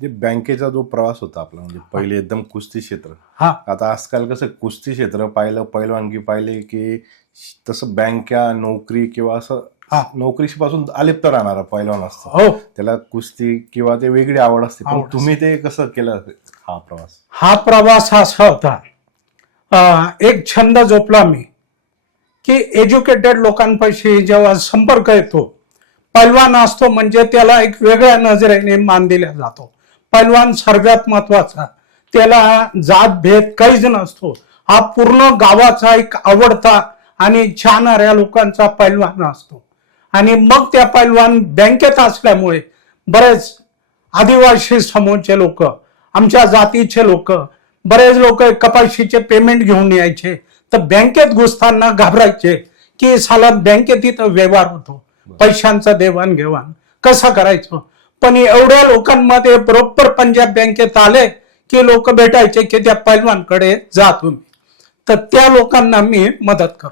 जे बँकेचा जो प्रवास होता आपला म्हणजे पहिले एकदम कुस्ती क्षेत्र, हा आता आजकाल कसं कुस्ती क्षेत्र पाहिलं पैलवानगी पाहिले की तसं बँका नोकरी किंवा असं हा नोकरीपासून अलिप्त राहणारा पैलवान असतो, हो त्याला कुस्ती किंवा ते वेगळी आवड असते. पण आवड असते. तुम्ही ते कसं केलं हा प्रवास? हा प्रवास असा होता, एक छंद जोपला मी की एज्युकेटेड लोकांपाशी जेव्हा संपर्क येतो, पैलवान असतो म्हणजे त्याला एक वेगळ्या नजरेने मान दिला जातो. पैलवान सर्वात महत्वाचा, त्याला जात भेद काहीच नसतो. हा पूर्ण गावाचा एक आवडता आणि चाहणाऱ्या लोकांचा पैलवान असतो. आणि मग त्या पैलवान बँकेत असल्यामुळे बरेच आदिवासी समूहचे लोक, आमच्या जातीचे लोक, बरेच लोक कपाशीचे पेमेंट घेऊन यायचे, तर बँकेत घुसताना घाबरायचे की साला बँकेत इथं व्यवहार होतो, पैशांचं देवाणघेवाण कसं करायचं. पण एवढ्या लोकांमध्ये बरोबर पंजाब बँकेत आले की लोक भेटायचे की त्या पैलवानकडे जा तुम्ही, तर त्या लोकांना मी मदत करतो.